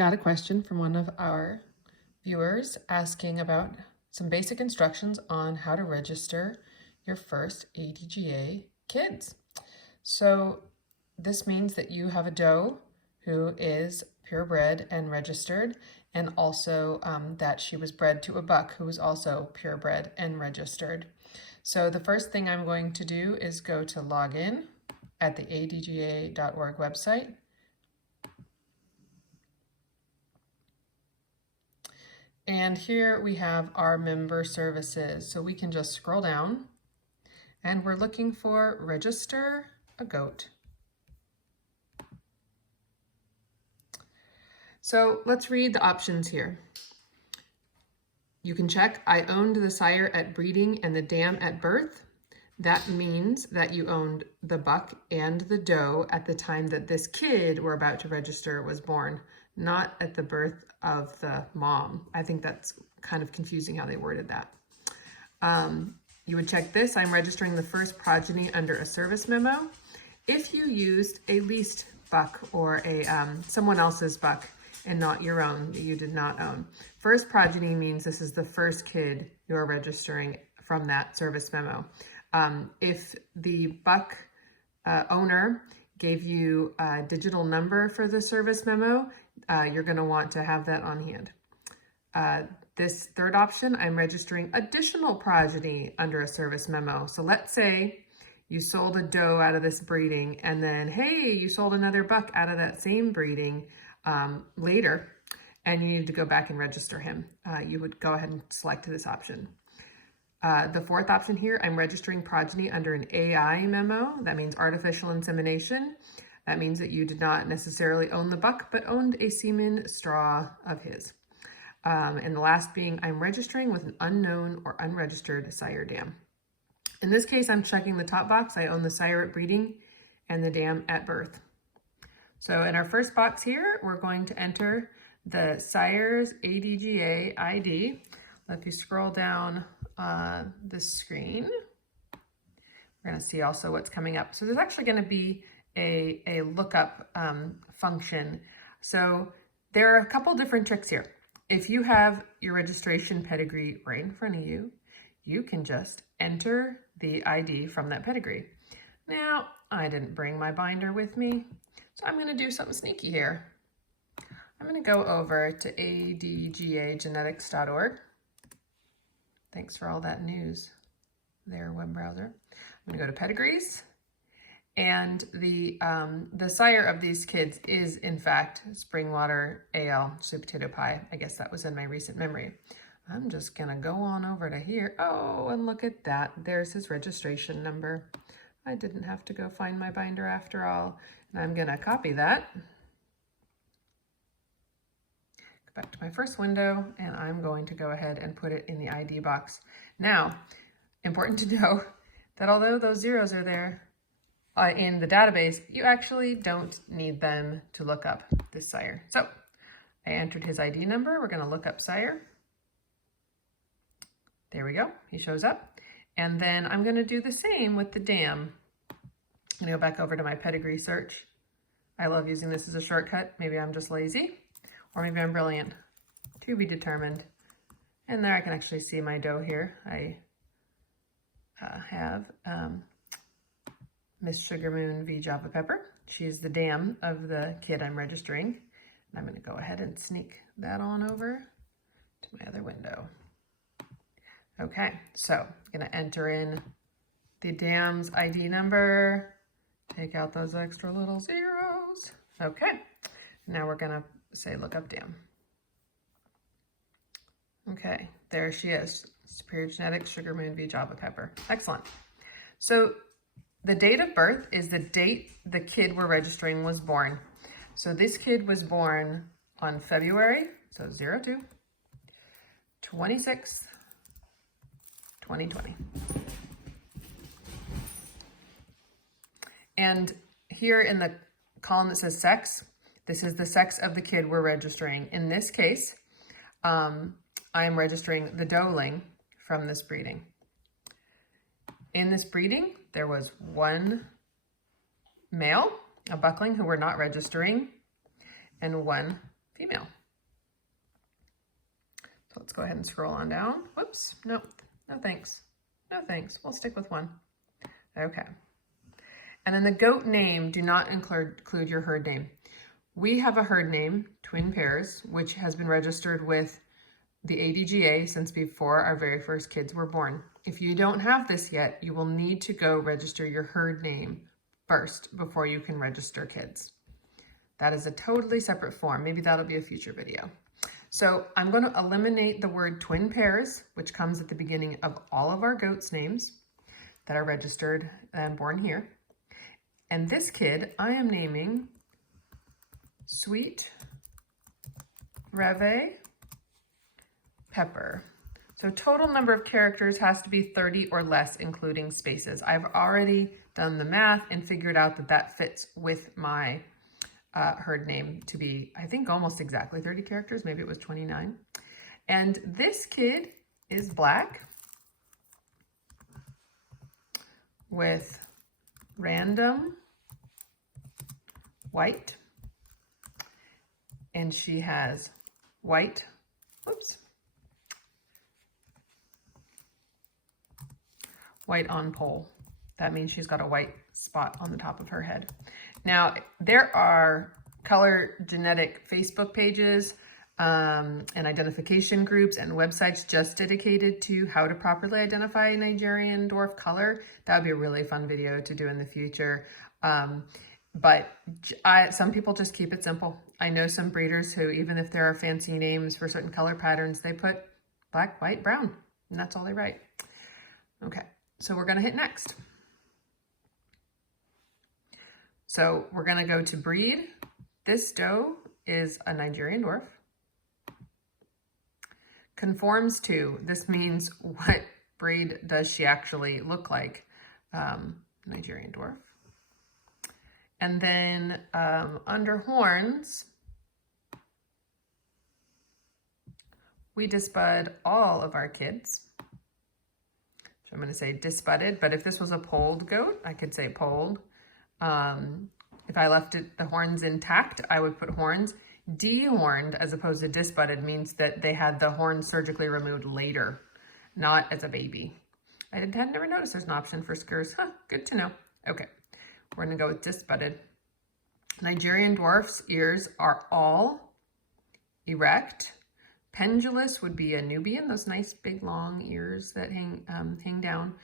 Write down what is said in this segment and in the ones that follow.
got a question from one of our viewers asking about some basic instructions on how to register your first ADGA kids. So this means that you have a doe who is purebred and registered, and also that she was bred to a buck who was also purebred and registered. So the first thing I'm going to do is go to login at the adga.org website. And here we have our member services. So we can just scroll down and we're looking for register a goat. So let's read the options here. You can check, I owned the sire at breeding and the dam at birth. That means that you owned the buck and the doe at the time that this kid we're about to register was born, not at the birth of the mom. I think that's kind of confusing how they worded that. You would check this, I'm registering the first progeny under a service memo. If you used a leased buck or a someone else's buck and not your own, that you did not own. First progeny means this is the first kid you are registering from that service memo. If the buck owner gave you a digital number for the service memo, you're going to want to have that on hand. This third option, I'm registering additional progeny under a service memo. So let's say you sold a doe out of this breeding and then, hey, you sold another buck out of that same breeding later, and you need to go back and register him. You would go ahead and select this option. The fourth option here, I'm registering progeny under an AI memo. That means artificial insemination. That means that you did not necessarily own the buck, but owned a semen straw of his. And the last being, I'm registering with an unknown or unregistered sire dam. In this case, I'm checking the top box. I own the sire at breeding and the dam at birth. So in our first box here, we're going to enter the sire's ADGA ID. If you scroll down this screen, we're going to see also what's coming up. So there's actually going to be a lookup function. So there are a couple different tricks here. If you have your registration pedigree right in front of you, you can just enter the ID from that pedigree. Now, I didn't bring my binder with me, so I'm going to do something sneaky here. I'm going to go over to adgagenetics.org. Thanks for all that news there, web browser. I'm going to go to pedigrees, and the sire of these kids is in fact Springwater AL sweet potato pie. I guess that was in my recent memory. I'm just going to go on over to here. Oh, and look at that. There's his registration number. I didn't have to go find my binder after all. And I'm going to copy that. Go back to my first window, and I'm going to go ahead and put it in the ID box. Now, important to know that although those zeros are there in the database, you actually don't need them to look up this sire. So I entered his ID number. We're going to look up sire. There we go. He shows up. And then I'm going to do the same with the dam. I'm going to go back over to my pedigree search. I love using this as a shortcut. Maybe I'm just lazy, or maybe I'm brilliant. To be determined. And there I can actually see my doe here. I have Miss Sugar Moon V Java Pepper. She's the dam of the kid I'm registering. And I'm going to go ahead and sneak that on over to my other window. Okay, so I'm going to enter in the dam's ID number, take out those extra little zeros. Okay, now we're going to say look up dam. Okay, there she is. Superior Genetics, Sugar Moon V Java Pepper. Excellent. So the date of birth is the date the kid we're registering was born. So this kid was born on February, so 02/26, 2020. And here in the column that says sex, this is the sex of the kid we're registering. In this case, I am registering the doeling from this breeding. In this breeding, there was one male, a buckling who we're not registering, and one female. So let's go ahead and scroll on down. Whoops, no thanks. No thanks, we'll stick with one. Okay. And then the goat name, do not include your herd name. We have a herd name, Twin Pairs, which has been registered with the ADGA since before our very first kids were born. If you don't have this yet, you will need to go register your herd name first before you can register kids. That is a totally separate form. Maybe that'll be a future video. So I'm going to eliminate the word twin pairs, which comes at the beginning of all of our goats' names that are registered and born here. And this kid, I am naming Sweet Reve Pepper. So total number of characters has to be 30 or less, including spaces. I've already done the math and figured out that that fits with my herd name to be, I think, almost exactly 30 characters. Maybe it was 29. And this kid is black with random white. And she has white, white on pole. That means she's got a white spot on the top of her head. Now, there are color genetic Facebook pages and identification groups and websites just dedicated to how to properly identify Nigerian dwarf color. That would be a really fun video to do in the future. But some people just keep it simple. I know some breeders who, even if there are fancy names for certain color patterns, they put black, white, brown, and that's all they write. Okay, so we're gonna hit next. So we're gonna go to breed. This doe is a Nigerian dwarf. Conforms to, this means what breed does she actually look like? Nigerian dwarf. And then under horns, we disbud all of our kids. So I'm going to say disbudded, but if this was a polled goat, I could say polled. If I left the horns intact, I would put horns. Dehorned as opposed to disbudded means that they had the horns surgically removed later, not as a baby. I had never noticed there's an option for skers. Huh, good to know. Okay. We're going to go with disbudded. Nigerian dwarf's ears are all erect. Pendulous would be a Nubian, those nice big long ears that hang down.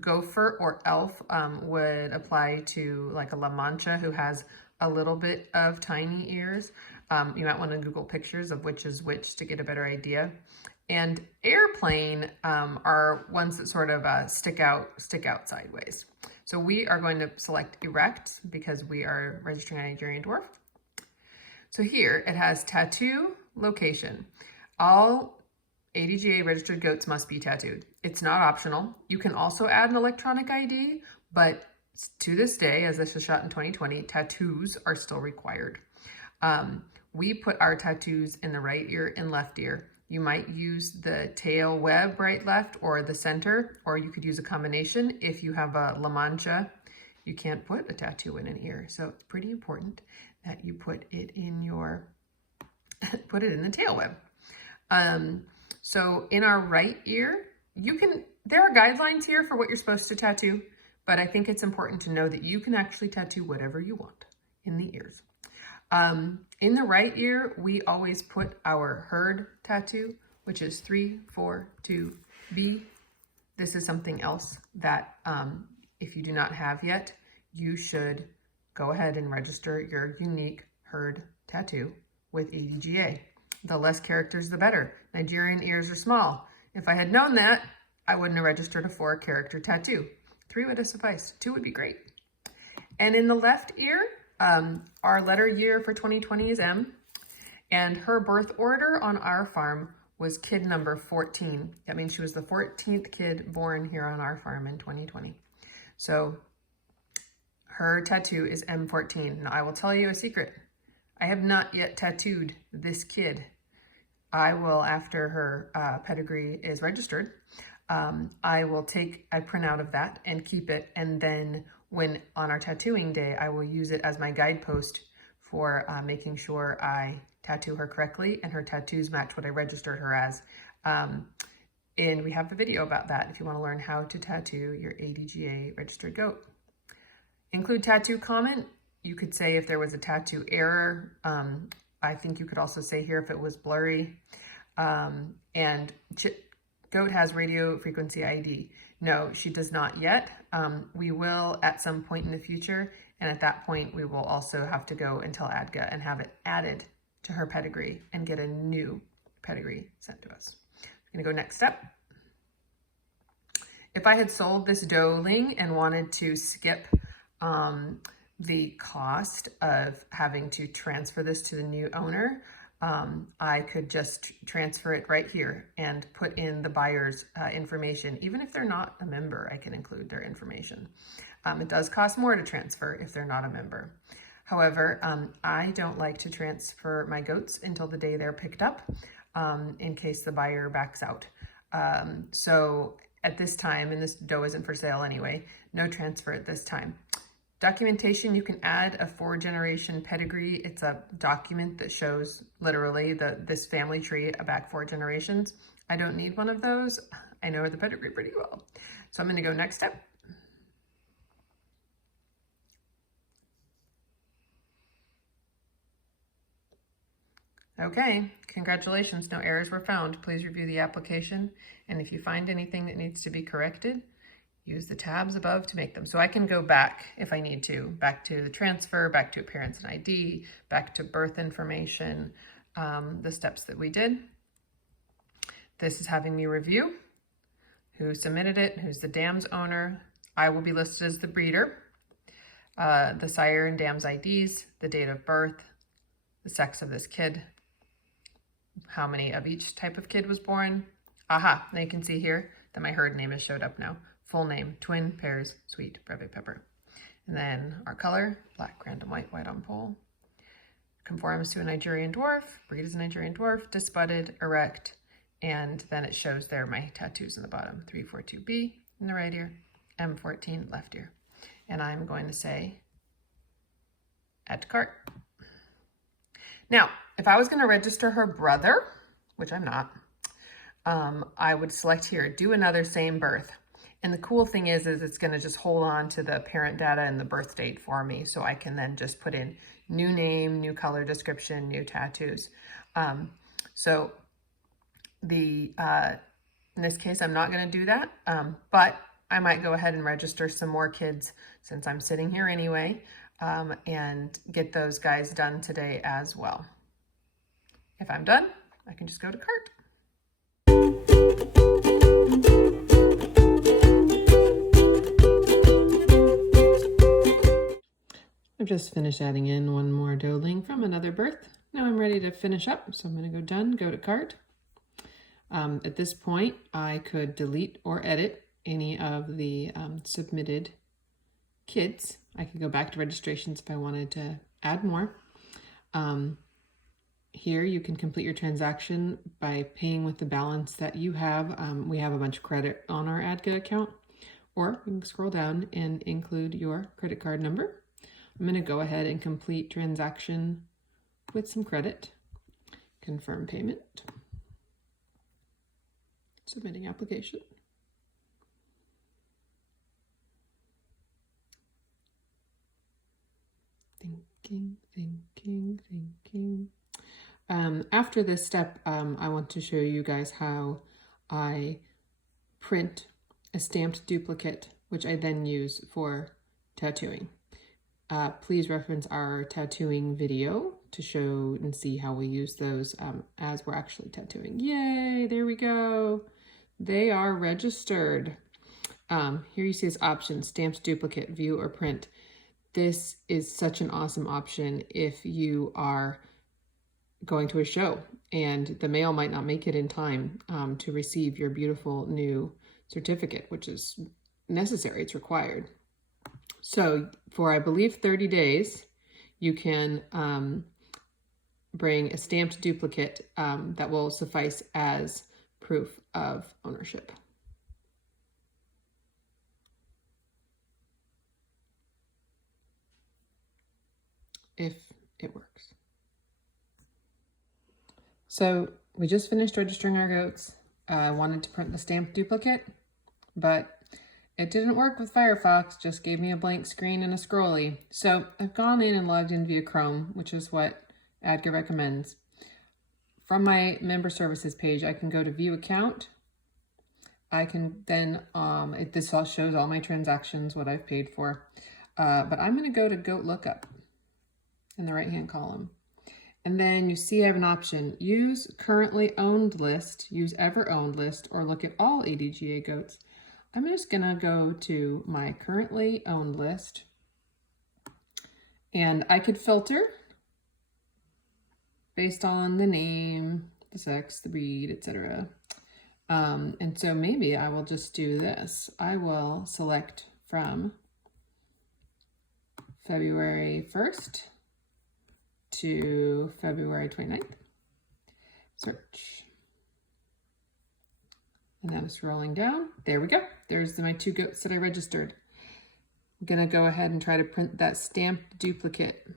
Gopher or elf would apply to like a La Mancha who has a little bit of tiny ears. You might want to Google pictures of which is which to get a better idea. And airplane are ones that sort of stick out sideways. So we are going to select erect because we are registering a Nigerian dwarf. So here it has tattoo location. All ADGA registered goats must be tattooed. It's not optional. You can also add an electronic ID, but to this day, as this was shot in 2020, tattoos are still required. We put our tattoos in the right ear and left ear. You might use the tail web right, left, or the center, or you could use a combination. If you have a La Mancha, you can't put a tattoo in an ear. So it's pretty important that you put it in the tail web. So in our right ear, there are guidelines here for what you're supposed to tattoo, but I think it's important to know that you can actually tattoo whatever you want in the ears. In the right ear, we always put our herd tattoo, which is 342B. This is something else that if you do not have yet, you should go ahead and register your unique herd tattoo with ADGA. The less characters, the better. Nigerian ears are small. If I had known that, I wouldn't have registered a 4-character tattoo. 3 would have sufficed. 2 would be great. And in the left ear, our letter year for 2020 is M, and her birth order on our farm was kid number 14. That means she was the 14th kid born here on our farm in 2020. So her tattoo is M14. Now I will tell you a secret. I have not yet tattooed this kid. I will, after her pedigree is registered, I will take a printout of that and keep it, and then when on our tattooing day, I will use it as my guidepost for making sure I tattoo her correctly, and her tattoos match what I registered her as. And we have a video about that if you want to learn how to tattoo your ADGA registered goat. Include tattoo comment. You could say if there was a tattoo error. I think you could also say here if it was blurry. And goat has radio frequency ID. No, she does not yet. We will at some point in the future. And at that point, we will also have to go and tell ADGA and have it added to her pedigree and get a new pedigree sent to us. I'm gonna go next step. If I had sold this doeling and wanted to skip the cost of having to transfer this to the new owner, I could just transfer it right here and put in the buyer's information. Even if they're not a member, I can include their information. It does cost more to transfer if they're not a member. However, I don't like to transfer my goats until the day they're picked up in case the buyer backs out. So at this time, and this doe isn't for sale anyway, no transfer at this time. Documentation, you can add a 4-generation pedigree. It's a document that shows literally this family tree back 4 generations. I don't need one of those. I know the pedigree pretty well. So I'm gonna go next step. Okay, congratulations, no errors were found. Please review the application, and if you find anything that needs to be corrected, use the tabs above to make them. So I can go back if I need to, back to the transfer, back to appearance and ID, back to birth information, the steps that we did. This is having me review who submitted it, who's the dam's owner. I will be listed as the breeder, the sire and dam's IDs, the date of birth, the sex of this kid, how many of each type of kid was born. Aha, now you can see here that my herd name has showed up now. Full name, twin, pairs, sweet, brevet pepper. And then our color, black, random white, white on pole. Conforms to a Nigerian dwarf, breed is a Nigerian dwarf, disbudded, erect, and then it shows there my tattoos in the bottom. 342B in the right ear, M14 left ear. And I'm going to say, add to cart. Now, if I was going to register her brother, which I'm not, I would select here, do another same birth. And the cool thing is it's going to just hold on to the parent data and the birth date for me. So I can then just put in new name, new color description, new tattoos. So in this case, I'm not going to do that, but I might go ahead and register some more kids since I'm sitting here anyway, and get those guys done today as well. If I'm done, I can just go to cart. I've just finished adding in one more doeling from another birth. Now I'm ready to finish up, so I'm going to go done, go to cart. At this point, I could delete or edit any of the submitted kids. I could go back to registrations if I wanted to add more. Here you can complete your transaction by paying with the balance that you have. We have a bunch of credit on our ADGA account, or you can scroll down and include your credit card number. I'm going to go ahead and complete transaction with some credit. Confirm payment. Submitting application. Thinking. After this step, I want to show you guys how I print a stamped duplicate, which I then use for tattooing. Please reference our tattooing video to show and see how we use those as we're actually tattooing. Yay, there we go. They are registered. Here you see this option, stamped duplicate, view or print. This is such an awesome option if you are going to a show and the mail might not make it in time to receive your beautiful new certificate, which is necessary, it's required. So for, I believe, 30 days, you can bring a stamped duplicate that will suffice as proof of ownership. If it works. So we just finished registering our goats. I wanted to print the stamped duplicate, but it didn't work with Firefox, just gave me a blank screen and a scrolly. So I've gone in and logged in via Chrome, which is what ADGA recommends. From my member services page, I can go to view account. I can then, this all shows all my transactions, what I've paid for. But I'm gonna go to goat lookup in the right-hand column. And then you see I have an option, use currently owned list, use ever owned list, or look at all ADGA goats. I'm just gonna go to my currently owned list, and I could filter based on the name, the sex, the breed, etc. And so maybe I will just do this. I will select from February 1st to February 29th. Search. And I'm scrolling down. There we go. There's my 2 goats that I registered. I'm gonna go ahead and try to print that stamped duplicate.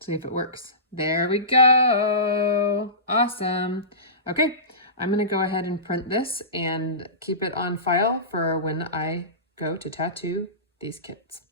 See if it works. There we go. Awesome. Okay, I'm gonna go ahead and print this and keep it on file for when I go to tattoo these kits.